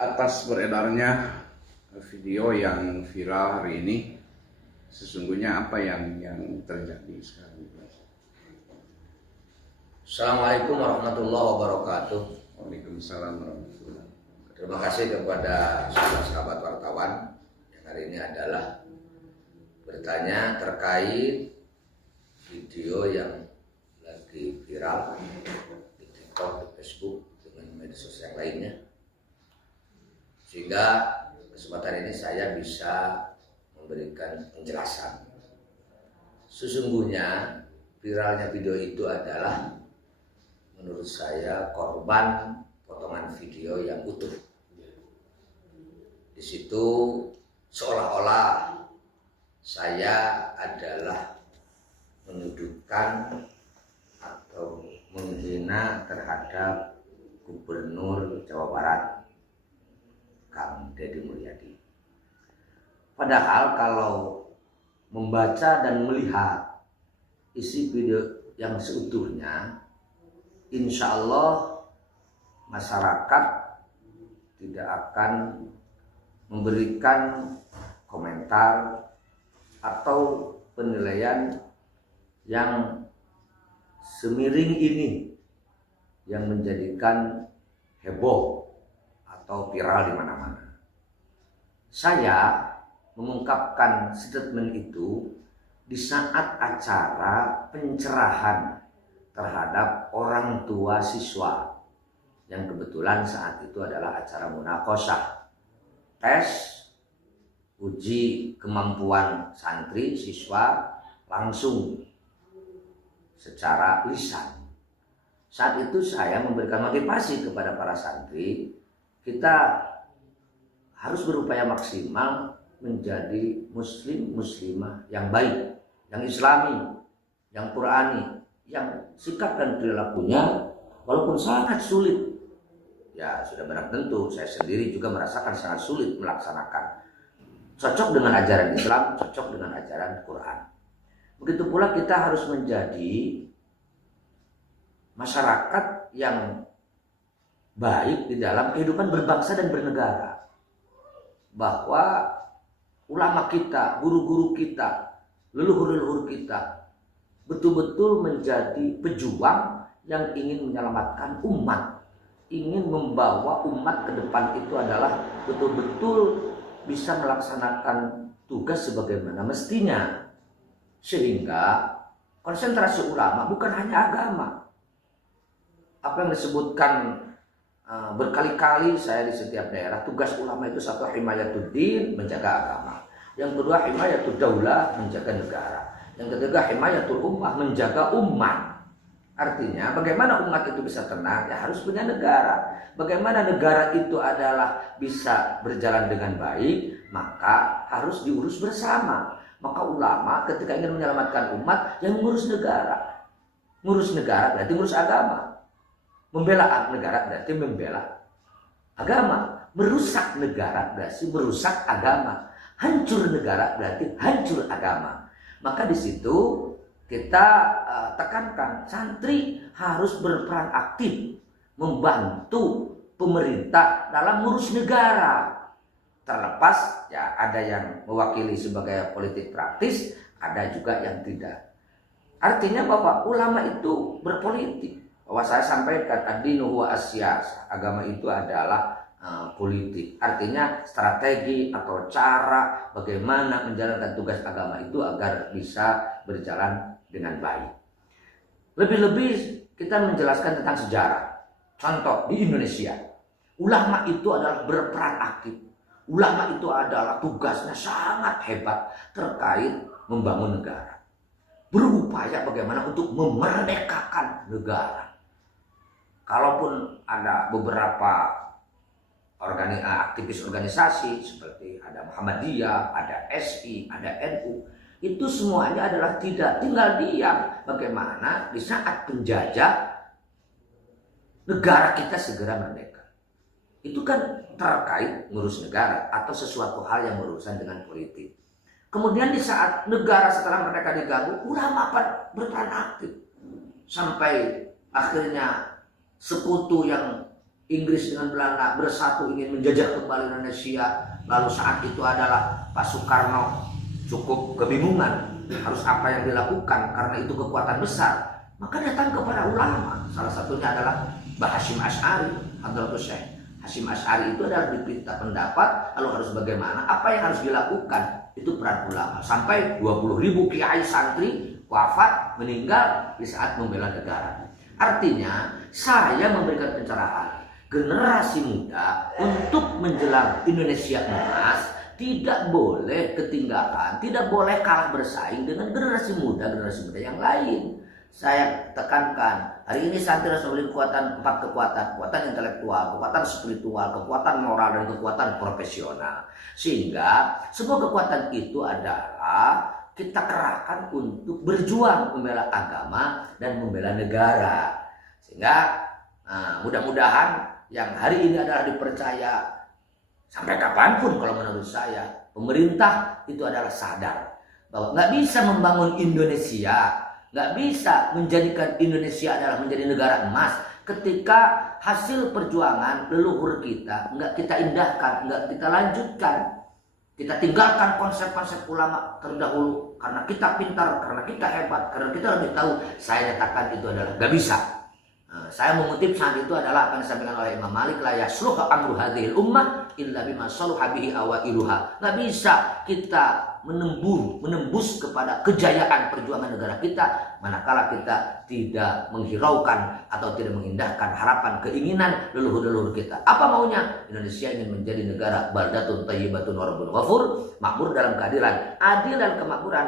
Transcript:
Atas beredarnya video yang viral hari ini, sesungguhnya apa yang terjadi sekarang? Assalamualaikum warahmatullahi wabarakatuh. Waalaikumsalam warahmatullahi wabarakatuh. Terima kasih kepada sahabat wartawan yang hari ini adalah bertanya terkait video yang lagi viral di TikTok, di Facebook, dengan media sosial lainnya. Sehingga kesempatan ini saya bisa memberikan penjelasan. Sesungguhnya viralnya video itu adalah menurut saya korban potongan video yang utuh. Di situ seolah-olah saya adalah menuduhkan atau menghina terhadap Gubernur Jawa Barat, Kang Deddy Mulyadi. Padahal kalau membaca dan melihat isi video yang seutuhnya, insya Allah masyarakat tidak akan memberikan komentar atau penilaian yang semiring ini yang menjadikan heboh atau viral di mana-mana. Saya mengungkapkan statement itu di saat acara pencerahan terhadap orang tua siswa yang kebetulan saat itu adalah acara munaqosyah, tes uji kemampuan santri siswa langsung secara lisan. Saat itu saya memberikan motivasi kepada para santri, kita harus berupaya maksimal menjadi muslim muslimah yang baik, yang islami, yang qurani, yang sikap dan perilakunya walaupun sangat sulit, ya sudah barang tentu saya sendiri juga merasakan sangat sulit melaksanakan, cocok dengan ajaran Islam, cocok dengan ajaran Quran. Begitu pula kita harus menjadi masyarakat yang baik di dalam kehidupan berbangsa dan bernegara, bahwa ulama kita, guru-guru kita, leluhur-leluhur kita betul-betul menjadi pejuang yang ingin menyelamatkan umat, ingin membawa umat ke depan itu adalah betul-betul bisa melaksanakan tugas sebagaimana mestinya. Sehingga konsentrasi ulama bukan hanya agama. Apa yang disebutkan berkali-kali saya di setiap daerah, tugas ulama itu satu, himayatuddin, menjaga agama. Yang kedua, himayatud daulah, menjaga negara. Yang ketiga, himayatul ummah, menjaga umat. Artinya bagaimana umat itu bisa tenang, ya harus punya negara. Bagaimana negara itu adalah bisa berjalan dengan baik, maka harus diurus bersama. Maka ulama ketika ingin menyelamatkan umat, yang mengurus negara. Ngurus negara berarti ngurus agama. Membela negara berarti membela agama. Merusak negara berarti merusak agama. Hancur negara berarti hancur agama. Maka di situ kita tekankan santri harus berperan aktif membantu pemerintah dalam ngurus negara. Terlepas ya ada yang mewakili sebagai politik praktis, ada juga yang tidak. Artinya bahwa ulama itu berpolitik. Bahwa saya sampaikan ad-dinu huwa as-siyasah, agama itu adalah politik. Artinya strategi atau cara bagaimana menjalankan tugas agama itu agar bisa berjalan dengan baik. Lebih-lebih kita menjelaskan tentang sejarah. Contoh di Indonesia, ulama itu adalah berperan aktif. Ulama itu adalah tugasnya sangat hebat terkait membangun negara. Berupaya bagaimana untuk memerdekakan negara. Kalaupun ada beberapa aktivis organisasi seperti ada Muhammadiyah, ada SI, ada NU, itu semuanya adalah tidak tinggal diam. Bagaimana di saat penjajah negara kita segera merdeka. Itu kan terkait ngurus negara atau sesuatu hal yang berurusan dengan politik. Kemudian di saat negara setelah mereka diganggu, ulama berperan aktif sampai akhirnya sekutu yang Inggris dengan Belanda bersatu ingin menjajah kembali Indonesia. Lalu saat itu adalah Pak Soekarno cukup kebingungan harus apa yang dilakukan karena itu kekuatan besar. Maka datang kepada ulama. Salah satunya adalah Mbah Hasyim Asy'ari, Hadratus Syekh Hasyim Asy'ari itu adalah diminta pendapat lalu harus bagaimana, apa yang harus dilakukan. Itu peran ulama. Sampai 20.000 kiai santri wafat, meninggal di saat membela negara. Artinya saya memberikan pencerahan generasi muda untuk menjelang Indonesia emas tidak boleh ketinggalan, tidak boleh kalah bersaing dengan generasi muda yang lain. Saya tekankan, hari ini santri harus memiliki empat kekuatan intelektual, kekuatan spiritual, kekuatan moral, dan kekuatan profesional. Sehingga semua kekuatan itu adalah kita kerahkan untuk berjuang membela agama dan membela negara. Sehingga mudah-mudahan yang hari ini adalah dipercaya sampai kapanpun, kalau menurut saya pemerintah itu adalah sadar bahwa nggak bisa membangun Indonesia, nggak bisa menjadikan Indonesia adalah menjadi negara emas ketika hasil perjuangan leluhur kita nggak kita indahkan, nggak kita lanjutkan. Kita tinggalkan konsep-konsep ulama terdahulu karena kita pintar, karena kita hebat, karena kita lebih tahu. Saya nyatakan itu adalah nggak bisa. Saya mengutip saat itu adalah apa yang disampaikan oleh Imam Malik, la yasluhu amru hadhil ummah illa bima saluha bihi awailuha. Nggak bisa kita menembus kepada kejayaan perjuangan negara kita manakala kita tidak menghiraukan atau tidak mengindahkan harapan keinginan leluhur-leluhur kita. Apa maunya? Indonesia ingin menjadi negara baldatun thayyibatun wa rabbun ghafur, makmur dalam keadilan, adil dan kemakmuran.